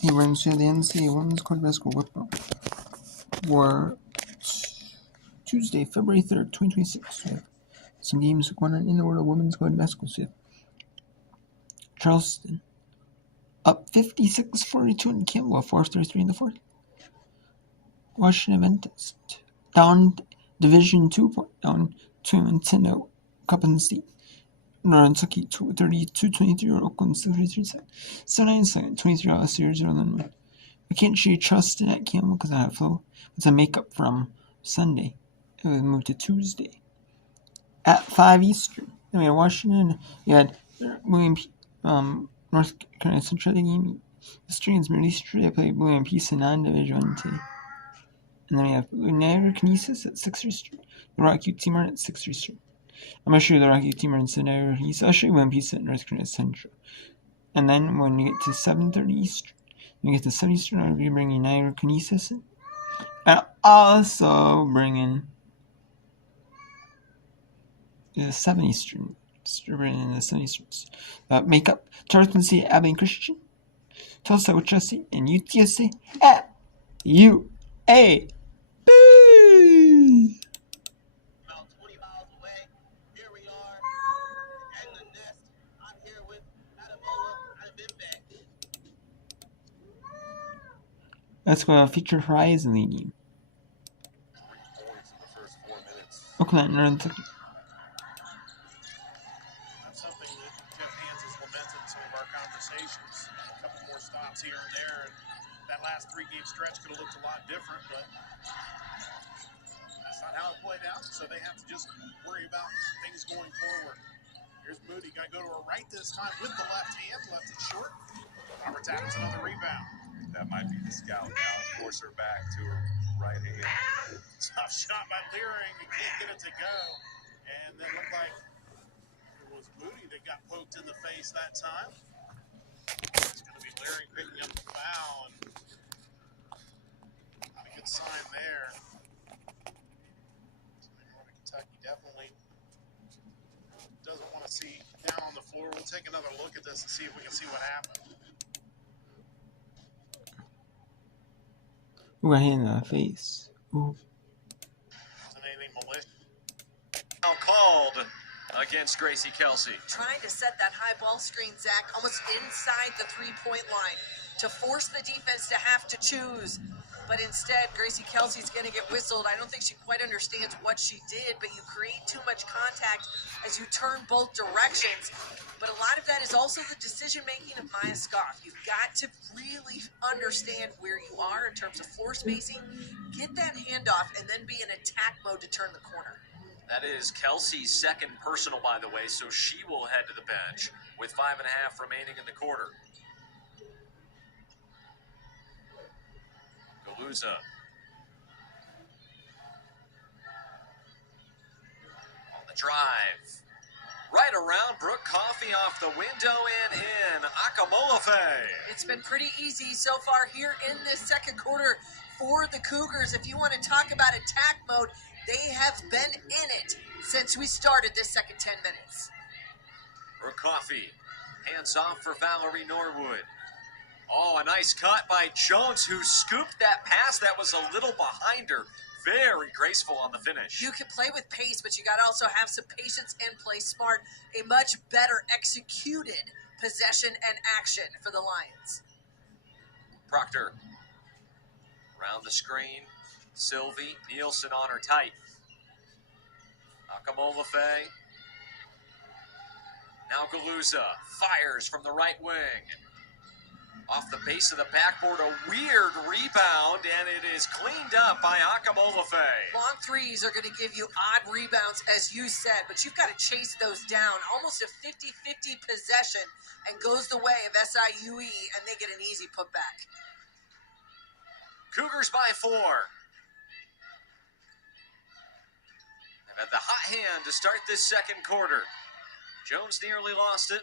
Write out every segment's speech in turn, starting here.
He runs to the NCAA Women's College Basketball Football for Tuesday, February 3rd, 2026. We have some games going on in the world of women's college basketball. So Charleston up 56-42 in Campbell, 4:33 in the fourth. Washington Adventist down Division II, down to Nintendo Coppin State. Northern Kentucky 32-23 Oakland 33-7. 79-2 23 last year, 0-1. I can't show you Charleston at Campbell because I have flow. It's a makeup from Sunday. It was moved to Tuesday at 5 Eastern. Then we had Washington. You had William North Carolina Central game. The Strings Middle Eastern. They played William Peace in non-division one today. And then we have Niagara Kinesis at 6 Eastern. The Rocky Team are at 6 Eastern. I'm going to show you the Rocky Team are in Niagara Kinesis. I'll show you William Peace at North Carolina Central. And then when you get to 7:30 Eastern, when you get to 7 Eastern, I'll be bringing Niagara Kinesis in. And also bringing the 7 Eastern. Bringing the 7 Eastern. Makeup Charleston City, Abilene Christian, Tulsa, Wichita, and UTSA at UA. About 20 miles away, here we are in the nest. I'm here with Adamola Adebimbe. Let's go feature Horizon League game. 3 points in the first 4 minutes. Oakland, Northern Kentucky. That's something that Jeff Hands has lamented in some of our conversations. A couple more stops here and there, and that last 3-game stretch could have looked a lot different, but that's not how it played out, so they have to just worry about things going forward. Here's Moody, got to go to her right this time with the left hand, left it short. Roberts Adams, another rebound. That might be the scout now. Force her back to her right hand. Tough shot by Leering, he can't get it to go. And then looked like it was Moody that got poked in the face that time. It's going to be Leering picking up the foul, and not a good sign there. Northern Kentucky definitely doesn't want to see down on the floor. We'll take another look at this and see if we can see what happened. Ooh, I hit in the face. Ooh. Isn't anything malicious? Now called against Gracie Kelsey. Trying to set that high ball screen, Zach, almost inside the three-point line to force the defense to have to choose. But instead, Gracie Kelsey's going to get whistled. I don't think she quite understands what she did, but you create too much contact as you turn both directions. But a lot of that is also the decision-making of Maya Scoff. You've got to really understand where you are in terms of floor spacing, get that handoff, and then be in attack mode to turn the corner. That is Kelsey's second personal, by the way, so she will head to the bench with 5.5 remaining in the quarter. Galuza. On the drive. Right around Brooke Coffey off the window and in. Akamolafe. It's been pretty easy so far here in this second quarter for the Cougars. If you want to talk about attack mode, they have been in it since we started this second 10 minutes. Brooke Coffey. Hands off for Valerie Norwood. Oh, a nice cut by Jones, who scooped that pass that was a little behind her. Very graceful on the finish. You can play with pace, but you got to also have some patience and play smart. A much better executed possession and action for the Lions. Proctor. Around the screen. Sylvie. Nielsen on her tight. Akamolafe. Now Galuza fires from the right wing. Off the base of the backboard, a weird rebound, and it is cleaned up by Akamolafe. Long threes are going to give you odd rebounds, as you said, but you've got to chase those down. Almost a 50-50 possession, and goes the way of SIUE, and they get an easy putback. Cougars by 4. They've had the hot hand to start this second quarter. Jones nearly lost it.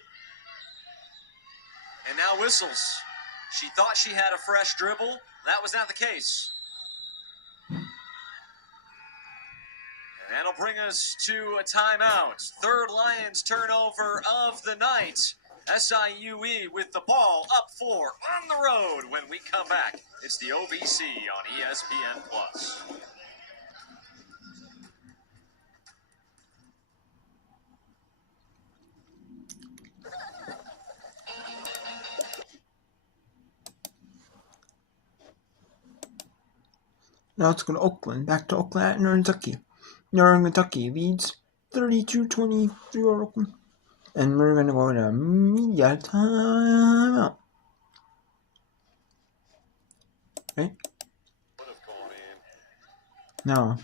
And now whistles. She thought she had a fresh dribble. That was not the case. And that'll bring us to a timeout. Third Lions turnover of the night. SIUE with the ball up 4 on the road. When we come back, it's the OVC on ESPN+. Now let's go to Oakland. Back to Oakland at Northern Kentucky. Northern Kentucky leads 32-23 over Oakland. And we're going to go to media timeout. Right? Would have gone in.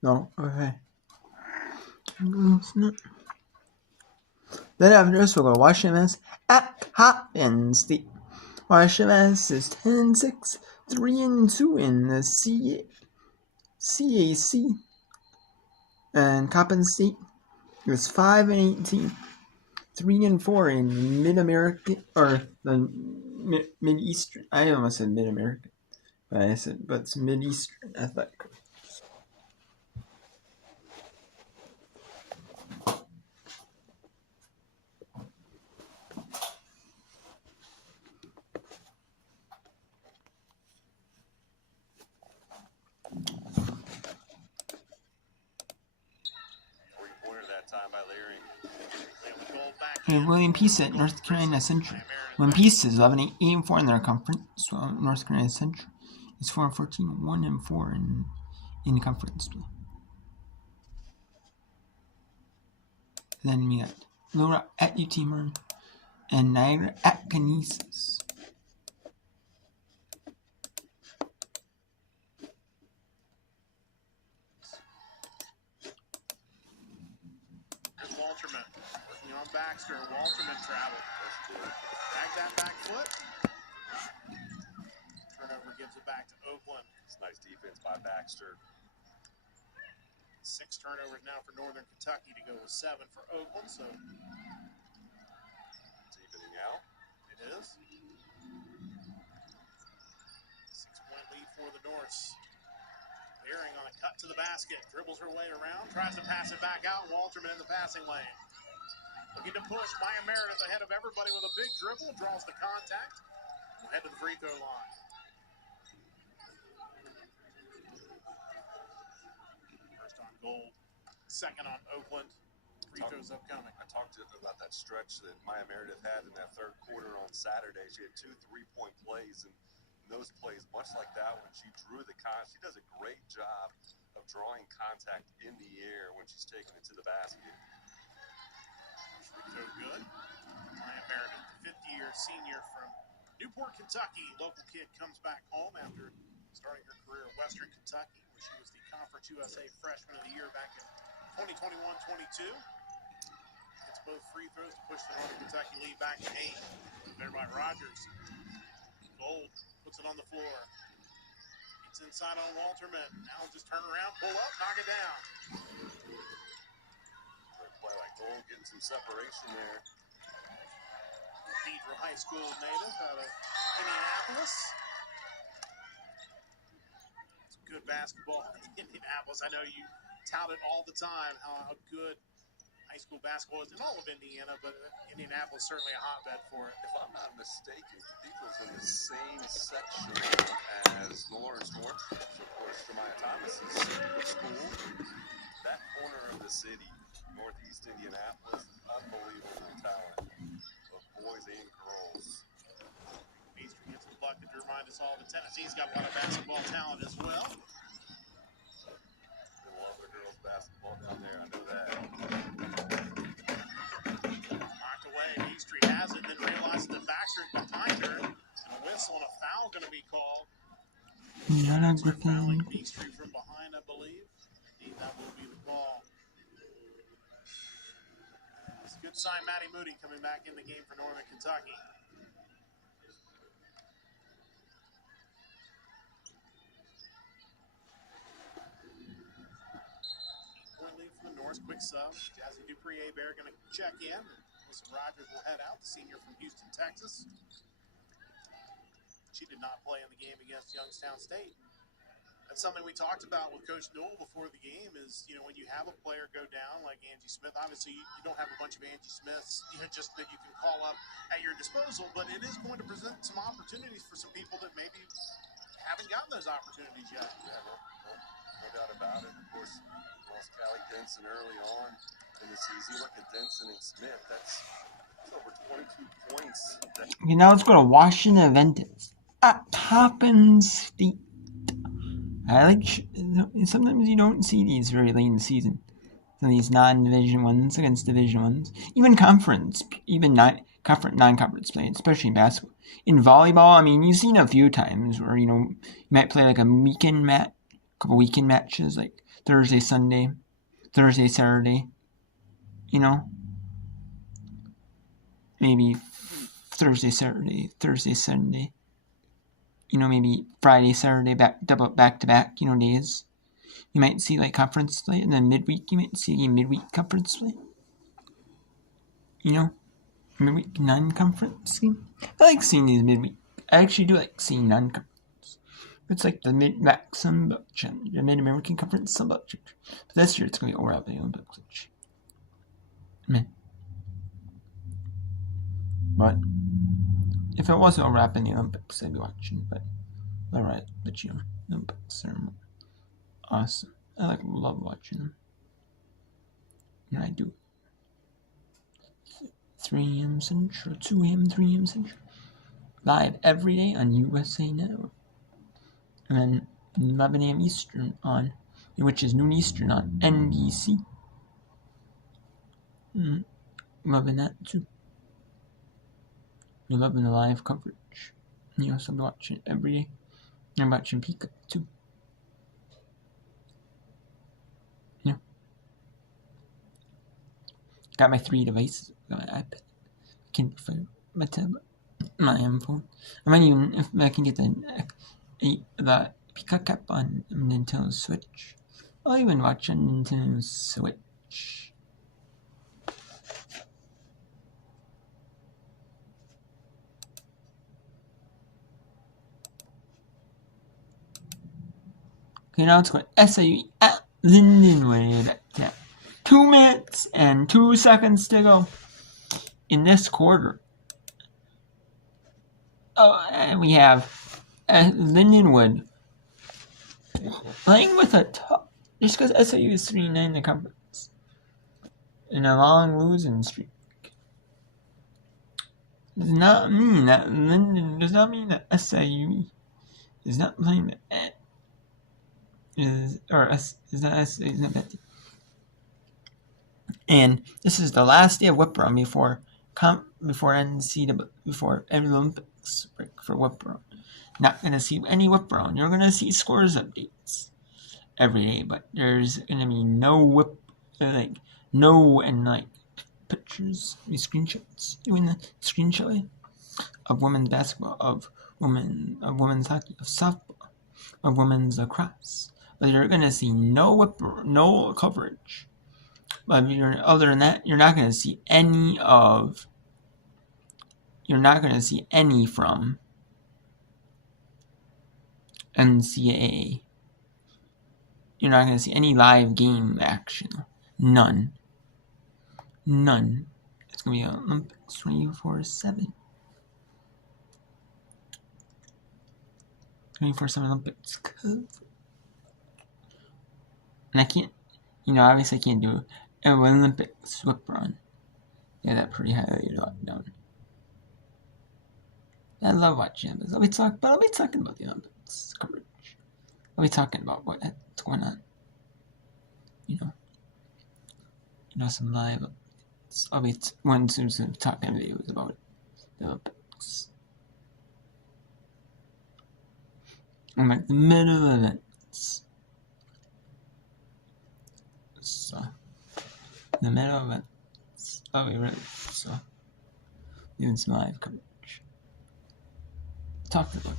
No, okay. Then after this, we'll go to Washington Mass at Coppin State. Washington Mass is 10-6, 3-2 in the CAC. And Coppin State is 5-18, 3-4 in Mid-American, or the Mid-Eastern. I almost said Mid-American, but it's Mid-Eastern Athletic. Time by Leary. And William Peace at North Carolina Central. William Peace is 11-8-4 in their conference. So North Carolina Central is 4-14, 1-4 in conference play. Then we got Laura at UT Martin and Niagara at Canisius. Baxter, Walterman travel. Bag that back foot. Turnover gives it back to Oakland. It's nice defense by Baxter. 6 turnovers now for Northern Kentucky to go with 7 for Oakland. So it's evening out. It is. 6-point lead for the Norse. Bearing on a cut to the basket. Dribbles her way around. Tries to pass it back out. Walterman in the passing lane. Looking to push. Maya Meredith ahead of everybody with a big dribble. Draws the contact. We'll head to the free throw line. First on Gold. Second on Oakland. Free throws upcoming. I talked to him about that stretch that Maya Meredith had in that third quarter on Saturday. She had 2 3-point plays. And in those plays, much like that one, she drew the she does a great job of drawing contact in the air when she's taking it to the basket. So good. Maya Meredith, 50-year senior from Newport, Kentucky. Local kid comes back home after starting her career at Western Kentucky, where she was the Conference USA Freshman of the Year back in 2021-22. Gets both free throws to push the Northern Kentucky lead back to 8. There by Rogers. Gold puts it on the floor. It's inside on Walterman. Now just turn around, pull up, knock it down. Play like Gold, getting some separation there. Cathedral High School native out of Indianapolis. It's good basketball in Indianapolis. I know you tout it all the time how good high school basketball is in all of Indiana, but Indianapolis is certainly a hotbed for it. If I'm not mistaken, Cathedral's in the same section as Lawrence North, of course, Jeremiah Thomas's school. That corner of the city, Northeast Indianapolis, unbelievable talent of boys and girls. Beaster gets a bucket to remind us all that Tennessee's got a lot of basketball talent as well. They love their girls basketball down there, I know that. Knocked away, Beaster has it, then realizes that Baxter behind her, and a whistle and a foul going to be called. Nana Griffin. Fouling Beaster from behind, I believe. Indeed, that will be the call. Good sign, Maddie Moody coming back in the game for Northern Kentucky. Point lead for the Norse. Quick sub. Jazzy Dupree-Hebert going to check in. Listen, Rogers will head out, the senior from Houston, Texas. She did not play in the game against Youngstown State. that's something we talked about with Coach Newell before the game is, when you have a player go down like Angie Smith, obviously you don't have a bunch of Angie Smiths, just that you can call up at your disposal, but it is going to present some opportunities for some people that maybe haven't gotten those opportunities yet. Yeah, no doubt about it. Of course, we lost Callie Denson early on in the season. You look at Denson and Smith, that's over 22 points. Okay, now let's go to Washington Adventist at Coppin State. Sometimes you don't see these very late in the season. So these non-division ones against division ones, even non-conference play, especially in basketball. In volleyball, I mean, you've seen a few times where you might play like a couple weekend matches, like Thursday, Sunday, Thursday, Saturday. Maybe Thursday, Saturday, Thursday, Sunday. Maybe Friday, Saturday, back to back, days. You might see like conference play, and then midweek you might see a midweek conference play. Midweek non-conference game. I like seeing these midweek. I actually do like seeing non-conference. It's like the Mid-Mac Sunbelt Challenge, the Mid-American Conference Sunbelt Challenge. But this year it's going to be overall the Olympics. Man. But if it wasn't overlap in the Olympics, I'd be watching. But alright, Olympics are awesome. I love watching them. And I do. 3 a.m. Central, 2 a.m., 3 a.m. Central. Live every day on USA Network. And then 11 a.m. Eastern which is noon Eastern on NBC. Loving that too. You're loving the live coverage. So I'm watching it every day. I'm watching Peacock too. Got my 3 devices. Got my iPad, Kindle Fire, my tablet, my phone. I might even, if I can get the Peacock app on Nintendo Switch, I'll even watch on Nintendo Switch. Okay, now let's go to SIU at Lindenwood. 2 minutes and 2 seconds to go in this quarter. And we have Lindenwood playing with a tough, just because SIU is 3-9 in the conference, in a long losing streak. Does not mean that Linden does not mean that SIU is not playing is not that team. And this is the last day of whip run before every Olympics break for whip run. Not gonna see any whip run. You're gonna see scores updates every day, but there's gonna be no pictures, screenshots, doing the screenshot of women's basketball, of women's hockey, of softball, of women's lacrosse. But you're gonna see no coverage. But other than that, you're not gonna see any from NCAA. You're not gonna see any live game action. None. It's gonna be Olympics 24/7. 24/7 Olympics. And I can't, obviously I can't do an Olympics whip run. Yeah, that pretty highly locked down. I love watching Olympics. I'll be talking about the Olympics coverage. I'll be talking about what's going on. Some live. I'll be some talking videos about the Olympics. I'm at the middle of events. So, the middle of events. I'll be ready. So, doing some live coverage. Talk about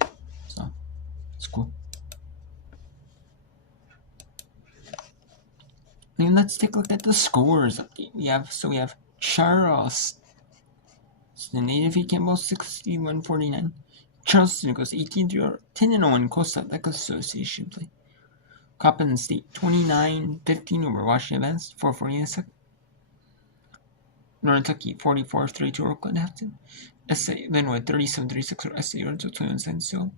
it. So, it's cool. And let's take a look at the scores update. We have Charles, the Native Campbell 61-49. Charleston goes 18-0, 10-0 Costa Rica Association play. Coppin State 29-15 over Washington Advanced, 4:40 in a second. Northern Kentucky 44-32 over Oakland Hampton. Illinois 37-36 over SA Orange, 21 cents. So,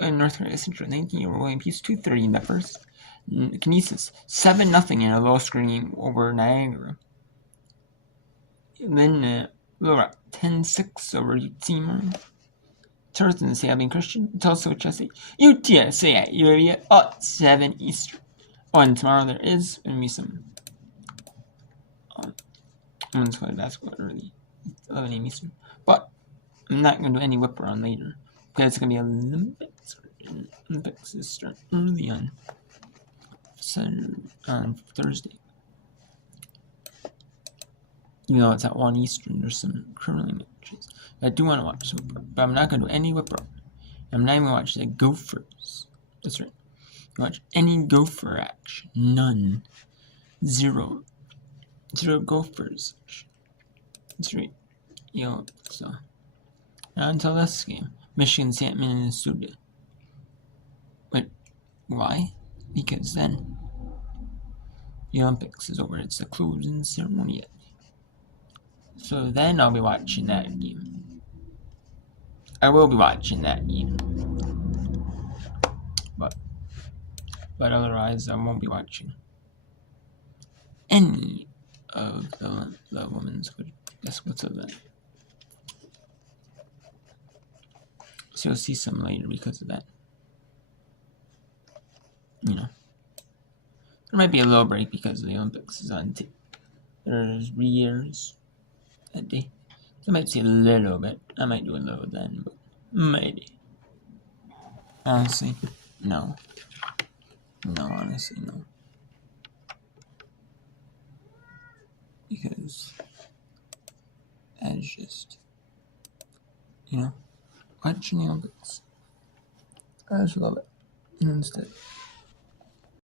North Carolina Central 19 over William Peace, 2:30 in the first. Canisius 7-0 in a low scoring over Niagara. Then Little Rock 10-6 over Seymour. Thursday, Sabine Christian, Tulsa, Chelsea, UTSA at UAV at 7 Eastern. Oh, and tomorrow there is going to be some women's college basketball early, 11 a.m. Eastern. But I'm not going to do any whip around later because it's going to be Olympics. Olympics is starting early on Thursday. Even though it's at 1 Eastern, there's some curling matches. I do want to watch some, but I'm not going to do any whip around. I'm not even going to watch the Gophers. That's right. Watch any Gopher action. None. Zero Gophers action. That's right. So not until this game. Michigan, St. Minnesota. But why? Because then the Olympics is over. It's the closing ceremony yet. So then I'll be watching that game. I will be watching that game. But otherwise, I won't be watching any of the women's basketball event. So you'll see some later because of that. There might be a little break because the Olympics is on there's 3 years that day. So I might see a little bit. I might do a little then, but maybe. Honestly, no. No, honestly, no. Because that's just, watching the Olympics. I just love it instead.